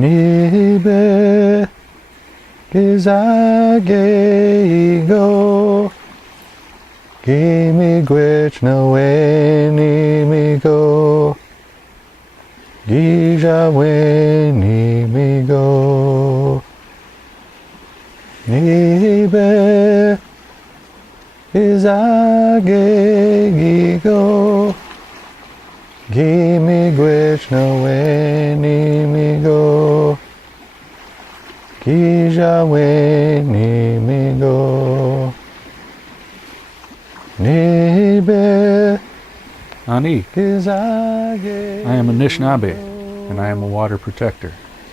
Nibe Gizagego Gimi Gwich no Weni Migo Gija Weni Migo Nibe Gizagego Gimi Gwich no Weni Migo Gija Weni Migo Nibe Ani, Gizage I am Anishinaabe, and I am a water protector.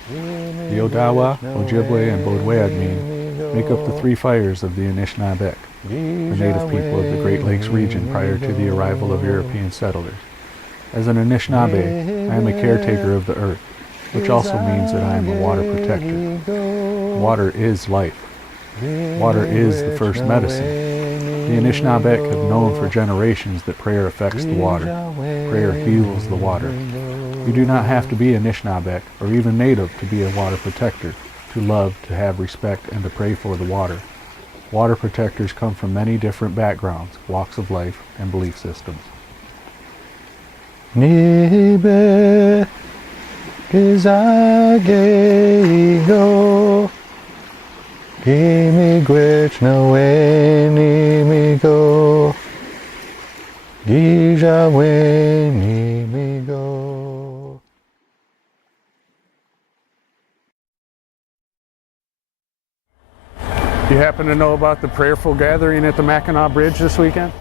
The Odawa, Ojibwe, and Bodwayadmin make up the three fires of the Anishinaabeg, the native people of the Great Lakes region prior to the arrival of European settlers. As an Anishinaabe, I am a caretaker of the earth, which also means that I am a water protector. Water is life. Water is the first medicine. The Anishinaabeg have known for generations that prayer affects the water. Prayer heals the water. You do not have to be Anishinaabe or even native to be a water protector, to love, to have respect, and to pray for the water. Water protectors come from many different backgrounds, walks of life, and belief systems. Nibe Gizagego Gimi Gwich no Weni Migo Gija Weni Migo. You happen to know about the prayerful gathering at the Mackinac Bridge this weekend?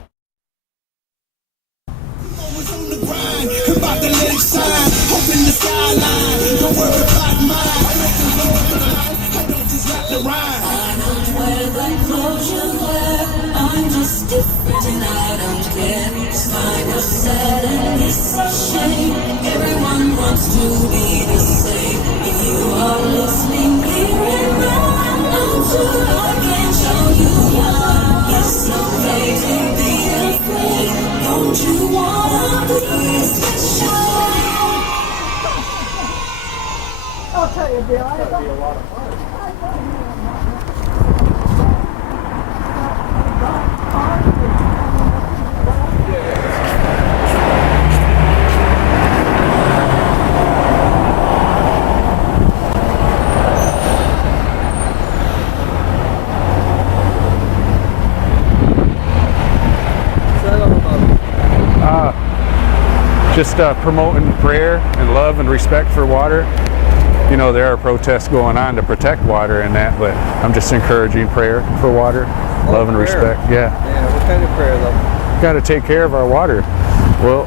I'm just different and I don't care. It's kind of sad and it's a shame. Everyone wants to be the same. If you are listening, here and now, I'm sure I can show you why. It's okay to be afraid. Don't you wanna please show? I'll tell you, Bill. Just promoting prayer and love and respect for water. You know, there are protests going on to protect water and that, but I'm just encouraging prayer for water, love and respect. Yeah. Yeah, what kind of prayer though? Got to take care of our water. Well,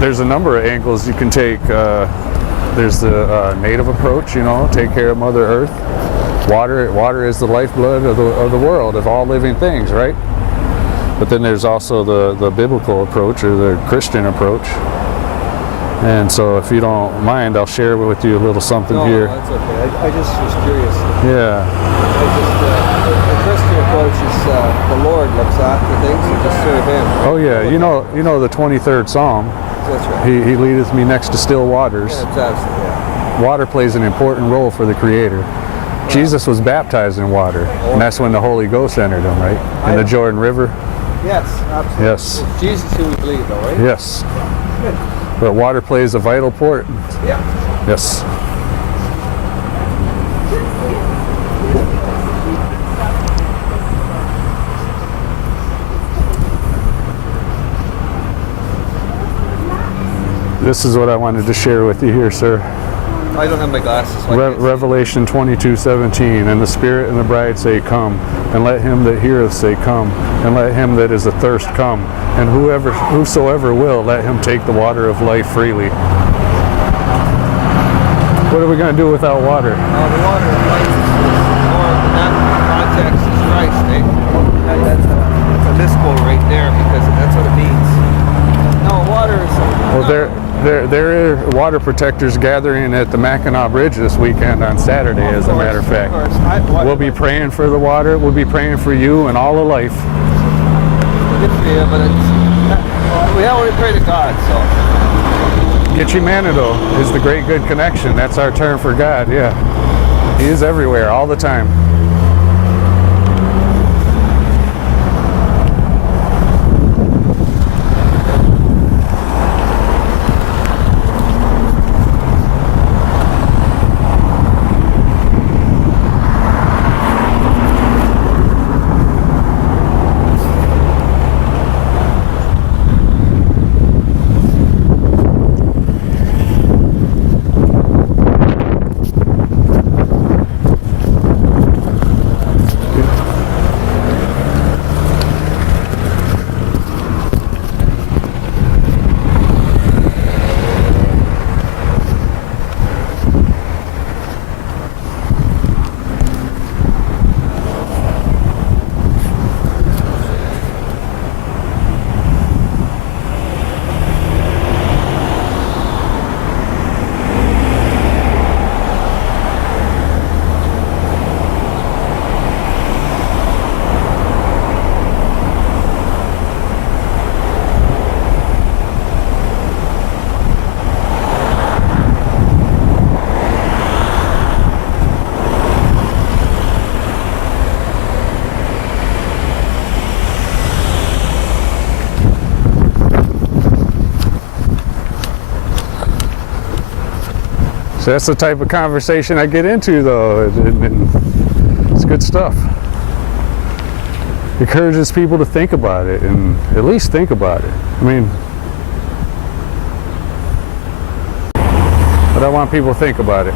there's a number of angles you can take. There's the native approach, you know, take care of Mother Earth. Water is the lifeblood of the world, of all living things, right? But then there's also the biblical approach, or the Christian approach. And so if you don't mind, I'll share with you a little something here. No, that's okay. I just was curious. Yeah. The Christian approach is the Lord looks after things and just serve Him. Oh yeah, you know the 23rd Psalm. That's right. He leadeth me next to still waters. Yeah, that's absolutely, yeah. Water plays an important role for the Creator. Right. Jesus was baptized in water, and that's when the Holy Ghost entered him, right? In the Jordan River. Yes, absolutely. Yes. It's Jesus who we believe though, right? Yes. Good. But water plays a vital part. Yeah. Yes. This is what I wanted to share with you here, sir. I don't have my glasses. So Revelation 22:17, and the Spirit and the bride say, Come, and let him that heareth say, Come, and let him that is athirst come, and whosoever will, let him take the water of life freely. What are we going to do without water? The water of life is more in that context is Christ, eh? That's a misquote right there because that's what it means. No, water is. Well, there are water protectors gathering at the Mackinac Bridge this weekend on Saturday, as a matter of fact. We'll be praying for the water. We'll be praying for you and all of life. Good for you, but we only pray to God, so. Gitchimanito is the great good connection. That's our term for God, yeah. He is everywhere, all the time. So that's the type of conversation I get into, though, and it's good stuff. Encourages people to think about it, and at least think about it. I mean, but I want people to think about it.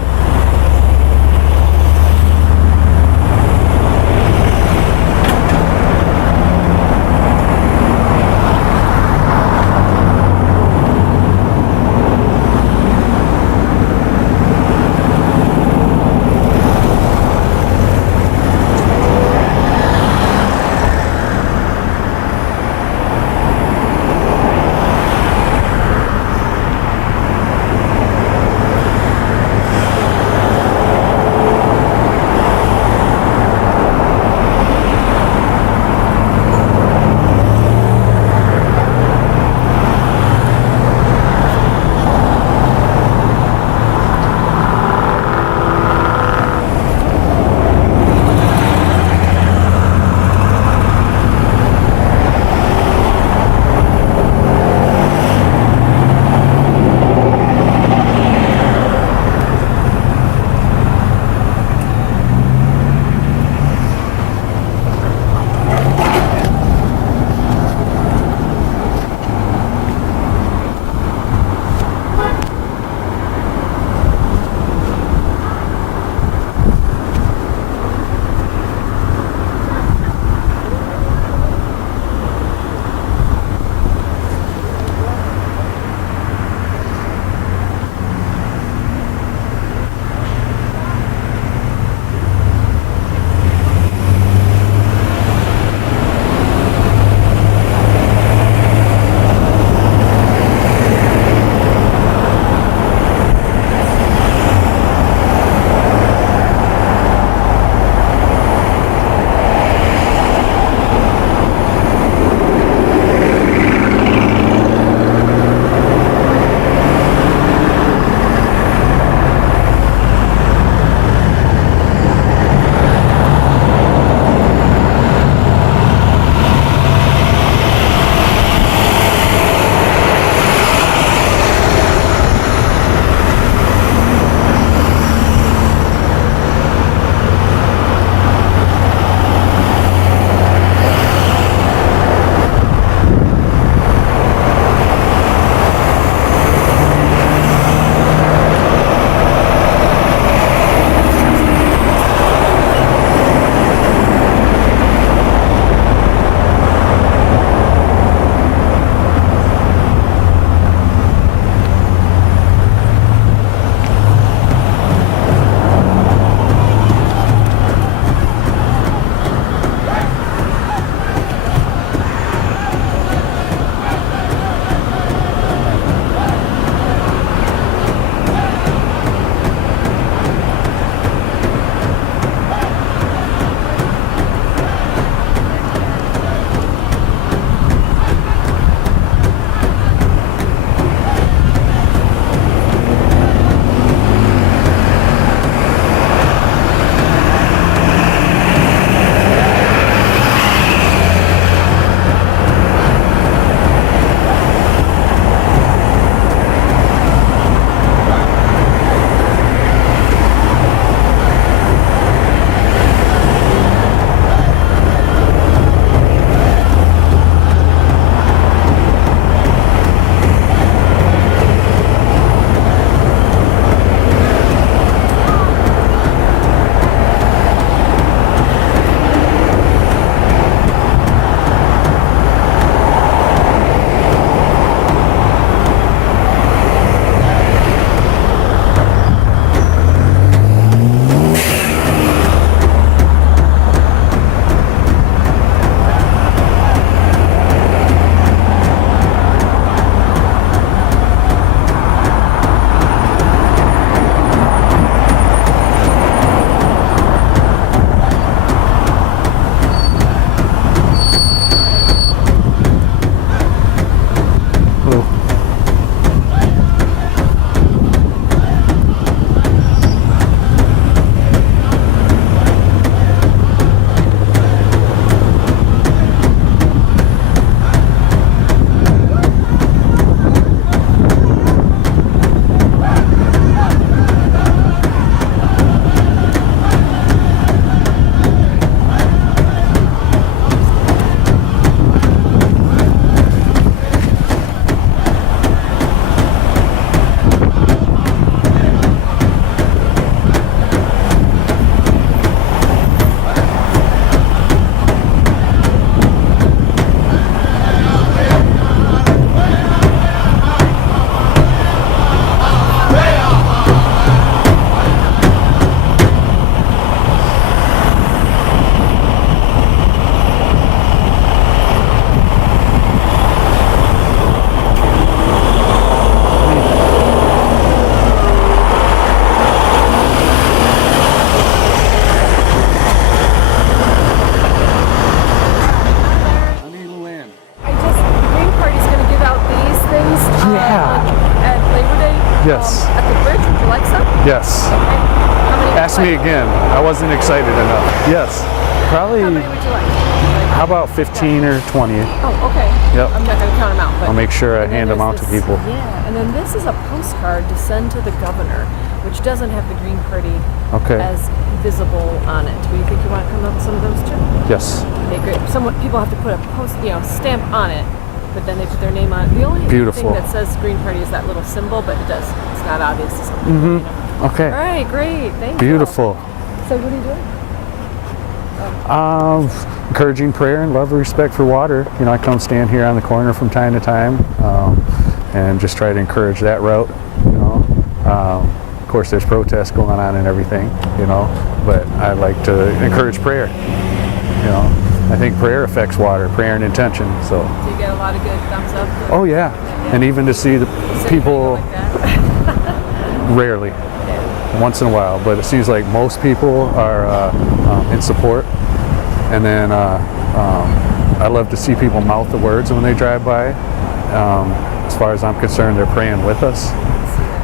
Yes. At the bridge, would you like some? Yes. Okay. How many would Ask you me like? again. I wasn't excited enough. Yes. Probably, How many would you like? how about 15 or 20? Oh, okay. Yep. I'm not going to count them out. But I'll make sure I and then hand them there's out to this- people. Yeah, and then this is a postcard to send to the governor, which doesn't have the Green Party Okay. as visible on it. Do you think you want to come up with some of those too? Yes. Okay, great. People have to put a stamp on it, but then they put their name on it. The only Beautiful. thing that says Green Party is that little symbol, but it's not obvious to some people. You know? Okay. All right, great. Thank Beautiful. you. So what are you doing? Encouraging prayer and love and respect for water. You know, I come stand here on the corner from time to time and just try to encourage that route. You know, of course, there's protests going on and everything. You know, but I like to encourage prayer. You know, I think prayer affects water, prayer and intention. So, Do you get a lot of good thumbs up? oh yeah, and even to see the people Like that? rarely. Once in a while, but it seems like most people are in support. And then I love to see people mouth the words when they drive by. As far as I'm concerned, they're praying with us.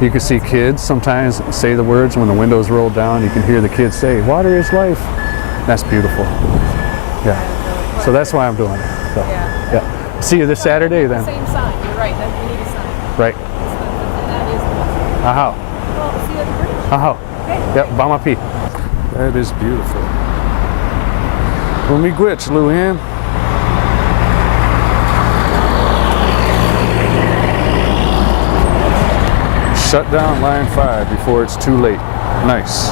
You can see kids sometimes say the words when the windows roll down. You can hear the kids say, "Water is life." That's beautiful. Yeah. So that's why I'm doing it. So, Yeah. yeah. See you this Saturday then. Same sign. You're right. We need a sign. Right. That is the Aha. Well, see you at the bridge. Aha. Yep. Bamapi. That is beautiful. Umigwitch, Luann. Shut down line 5 before it's too late. Nice.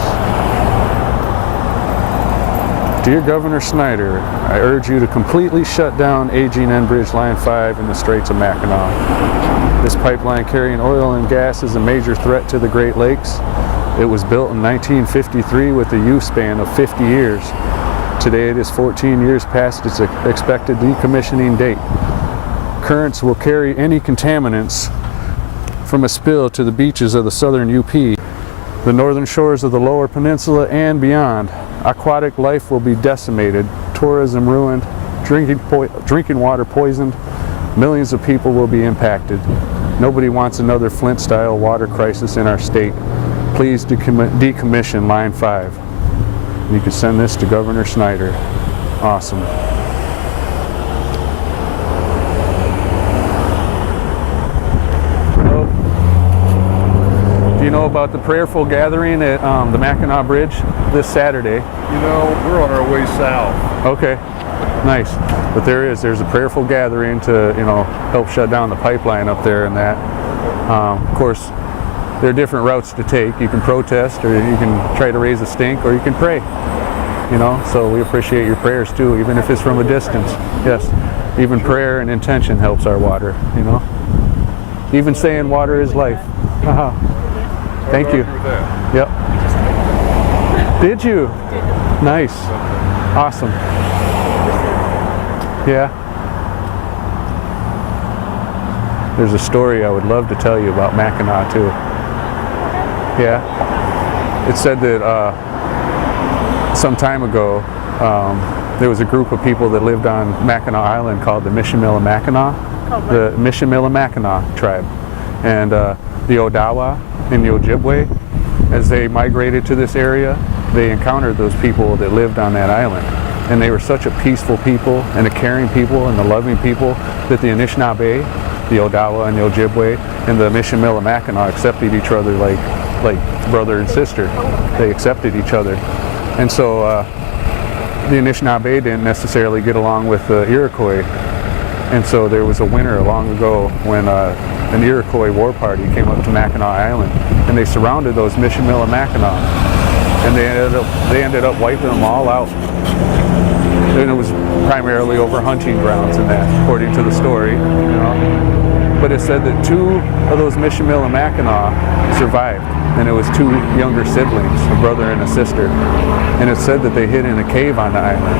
Dear Governor Snyder, I urge you to completely shut down AG&N Bridge Line 5 in the Straits of Mackinac. This pipeline carrying oil and gas is a major threat to the Great Lakes. It was built in 1953 with a use span of 50 years. Today it is 14 years past its expected decommissioning date. Currents will carry any contaminants from a spill to the beaches of the southern UP, the northern shores of the lower peninsula and beyond. Aquatic life will be decimated, tourism ruined, drinking water poisoned. Millions of people will be impacted. Nobody wants another Flint-style water crisis in our state. Please decommission Line 5. You can send this to Governor Snyder. Awesome. Hello. Do you know about the prayerful gathering at the Mackinac Bridge this Saturday? You know, we're on our way south. Okay, nice. But there's a prayerful gathering to, you know, help shut down the pipeline up there and that. Of course, there are different routes to take. You can protest, or you can try to raise a stink, or you can pray. You know, so we appreciate your prayers too, even if it's from a distance. Yes, even prayer and intention helps our water, you know. Even saying water is life. Haha. Thank you. Roger that. Yep. Did you? Nice. Awesome. Yeah. There's a story I would love to tell you about Mackinac too. Yeah. It said that some time ago there was a group of people that lived on Mackinac Island called the Mishimilla-Mackinac, the Mishimilla-Mackinac tribe. And the Odawa and the Ojibwe, as they migrated to this area, they encountered those people that lived on that island. And they were such a peaceful people and a caring people and a loving people that the Anishinaabe, the Odawa and the Ojibwe, and the Mishimilla-Mackinac accepted each other like brother and sister. They accepted each other. And so the Anishinaabe didn't necessarily get along with the Iroquois. And so there was a winter long ago when an Iroquois war party came up to Mackinac Island, and they surrounded those Mishimilla-Mackinac, and they ended up wiping them all out. And it was primarily over hunting grounds and that, according to the story, you know. But it said that 2 of those Mishimilla-Mackinac survived, and it was 2 younger siblings, a brother and a sister. And it said that they hid in a cave on the island.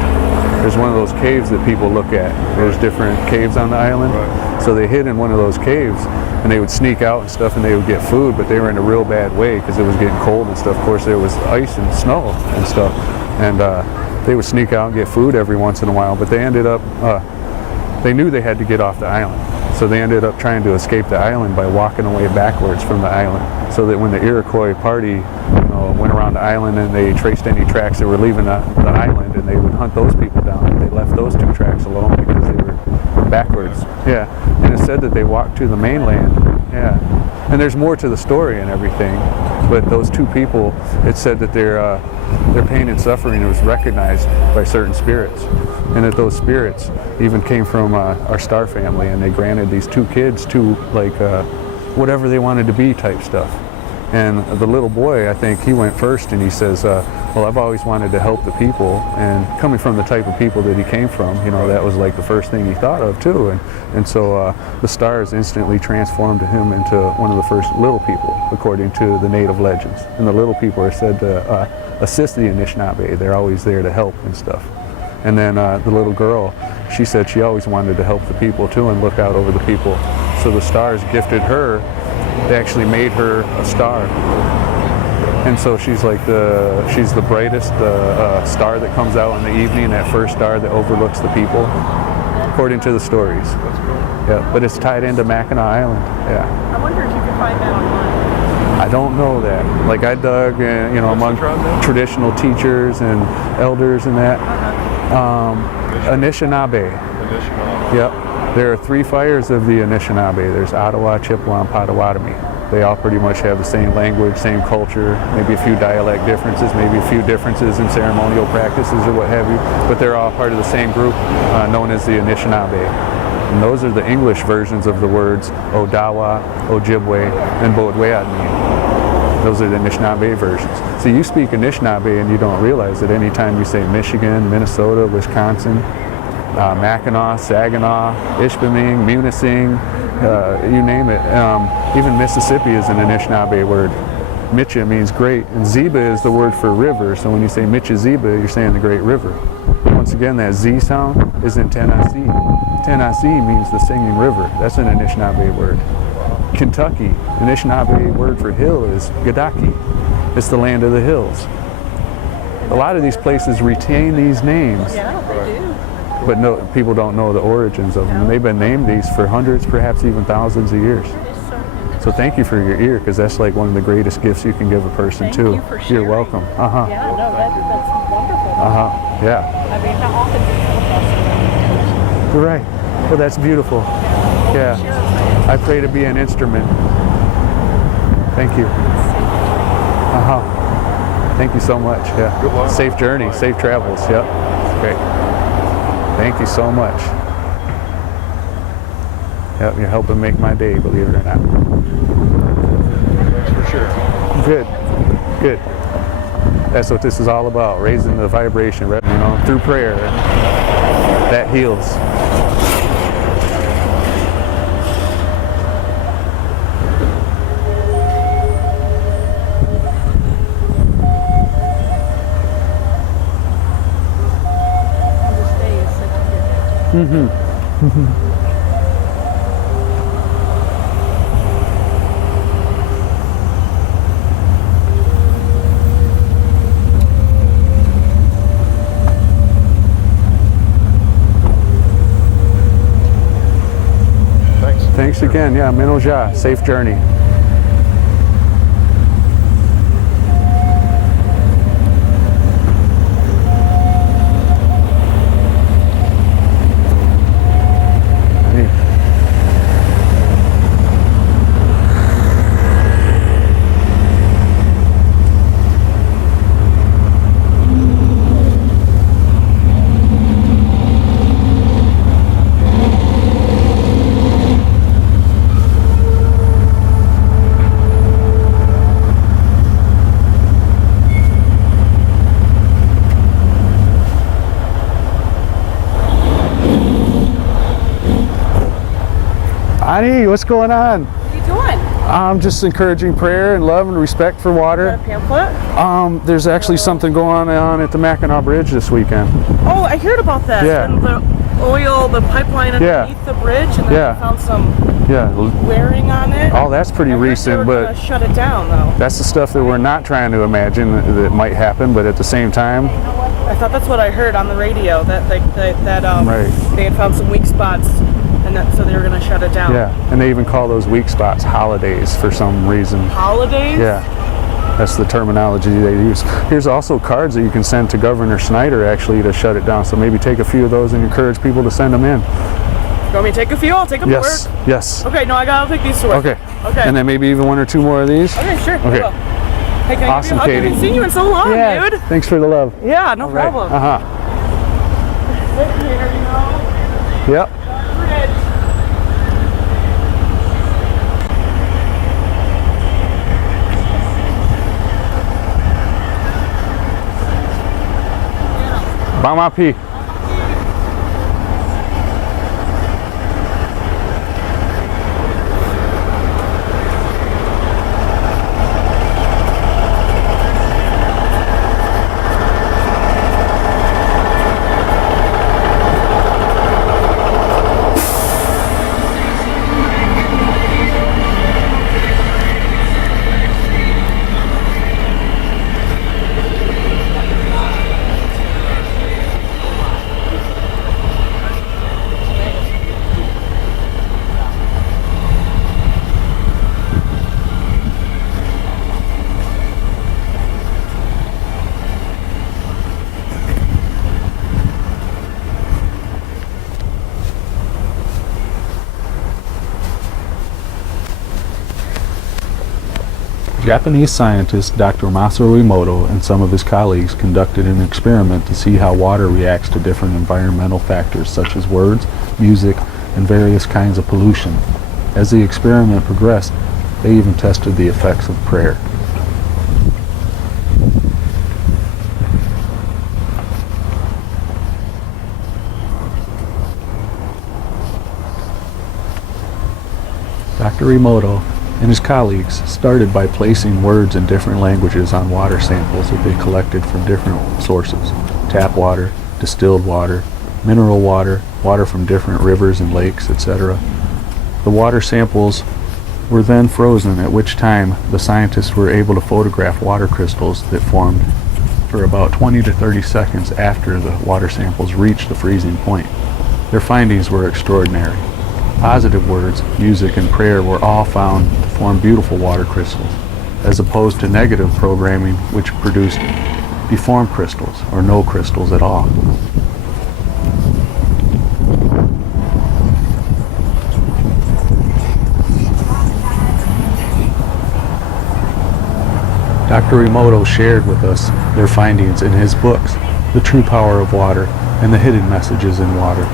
There's one of those caves that people look at. There's different caves on the island. Right. So they hid in one of those caves, and they would sneak out and stuff, and they would get food, but they were in a real bad way because it was getting cold and stuff. Of course, there was ice and snow and stuff. And they would sneak out and get food every once in a while, but they ended up, they knew they had to get off the island. So they ended up trying to escape the island by walking away backwards from the island. So that when the Iroquois party, went around the island and they traced any tracks that were leaving the island, and they would hunt those people down, and they left those 2 tracks alone because they were backwards. Yeah, and it said that they walked to the mainland. Yeah, and there's more to the story and everything, but those 2 people, it said that their pain and suffering was recognized by certain spirits, and that those spirits even came from our star family, and they granted these 2 kids to whatever they wanted to be type stuff. And the little boy, I think he went first, and he says, well, I've always wanted to help the people, and coming from the type of people that he came from, that was like the first thing he thought of too. And so the stars instantly transformed him into one of the first little people, according to the native legends. And the little people are said to assist the Anishinaabe. They're always there to help and stuff. And then the little girl, she said she always wanted to help the people too and look out over the people. So the stars gifted her. They actually made her a star, and so she's the brightest star that comes out in the evening, that first star that overlooks the people, according to the stories. That's cool. Yeah, but it's tied into Mackinac Island. Yeah. I wonder if you can find that online. I don't know that. Like I dug, among traditional teachers and elders and that. Anishinaabe. Anishinaabe. Yep. There are 3 fires of the Anishinaabe. There's Ottawa, Chippewa, and Potawatomi. They all pretty much have the same language, same culture, maybe a few dialect differences, maybe a few differences in ceremonial practices or what have you, but they're all part of the same group known as the Anishinaabe. And those are the English versions of the words Odawa, Ojibwe, and Bodewadmi. Those are the Anishinaabe versions. So you speak Anishinaabe and you don't realize it anytime you say Michigan, Minnesota, Wisconsin, Mackinac, Saginaw, Ishpeming, Munising, you name it. Even Mississippi is an Anishinaabe word. Mitcha means great, and Ziba is the word for river, so when you say Mitcha Ziba, you're saying the great river. Once again, that Z sound is in Tennessee. Tennessee means the singing river. That's an Anishinaabe word. Kentucky, Anishinaabe word for hill is Gadaki. It's the land of the hills. A lot of these places retain these names. Yeah, they do. But no, people don't know the origins of them. And they've been named these for hundreds, perhaps even thousands of years. So thank you for your ear, because that's like one of the greatest gifts you can give a person too. Thank you for sharing. You're welcome. Yeah, no, that's wonderful. Yeah. I mean, how often do you come across You're right. Well, that's beautiful. Yeah. I pray to be an instrument. Thank you. Thank you so much. Yeah. Good luck. Safe journey, safe travels. Yep. Great. Thank you so much. Yep, you're helping make my day, believe it or not. That's for sure. Good. Good. That's what this is all about, raising the vibration, through prayer. That heals. This day is such a good day. Thanks. Thanks again. Yeah, Minoja. Safe journey. Ani, what's going on? What are you doing? I'm just encouraging prayer and love and respect for water. Pamphlet? There's actually something going on at the Mackinac Bridge this weekend. Oh, I heard about that. Yeah. And the oil, the pipeline underneath the bridge, and then Yeah. they found some Yeah. wearing on it. Oh, that's pretty I heard they recent, were but gonna shut it down, though. that's the stuff that we're not trying to imagine that might happen, but at the same time, I thought that's what I heard on the radio, that Right. they had found some weak spots, and and so they were gonna shut it down. Yeah, and they even call those weak spots holidays for some reason. Holidays? Yeah, that's the terminology they use. Here's also cards that you can send to Governor Snyder actually to shut it down. So maybe take a few of those and encourage people to send them in. You want me to take a few? I'll take them Yes, to work. yes. Okay, no, I'll take these to work. Okay. Okay. And then maybe even one or two more of these. Okay, sure. I Okay. will. Hey, can Awesome, I give you a hug? I Katie. haven't seen you in so long, Yeah. dude. Thanks for the love. Yeah, no problem. Uh-huh. Sit here, you know. Yep. Bridge. Bamapi. Japanese scientist Dr. Masaru Emoto and some of his colleagues conducted an experiment to see how water reacts to different environmental factors such as words, music, and various kinds of pollution. As the experiment progressed, they even tested the effects of prayer. Dr. Emoto and his colleagues started by placing words in different languages on water samples that they collected from different sources: tap water, distilled water, mineral water, water from different rivers and lakes, etc. The water samples were then frozen, at which time the scientists were able to photograph water crystals that formed for about 20 to 30 seconds after the water samples reached the freezing point. Their findings were extraordinary. Positive words, music, and prayer were all found to form beautiful water crystals, as opposed to negative programming which produced deformed crystals or no crystals at all. Dr. Emoto shared with us their findings in his books, The True Power of Water and the Hidden Messages in Water.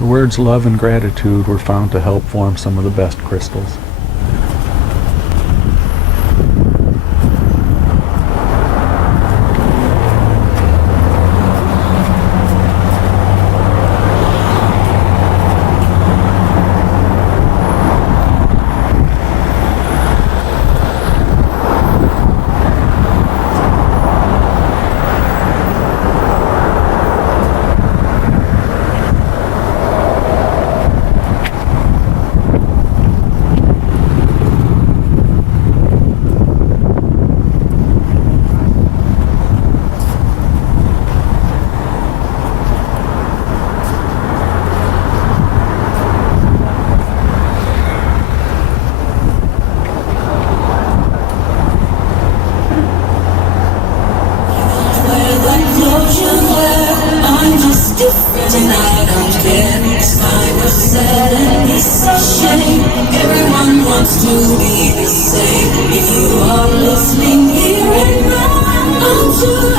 The words love and gratitude were found to help form some of the best crystals. I'm just different and I don't care. It's kind of sad and it's a shame. Everyone wants to be the same. If you are listening here and now, I'm too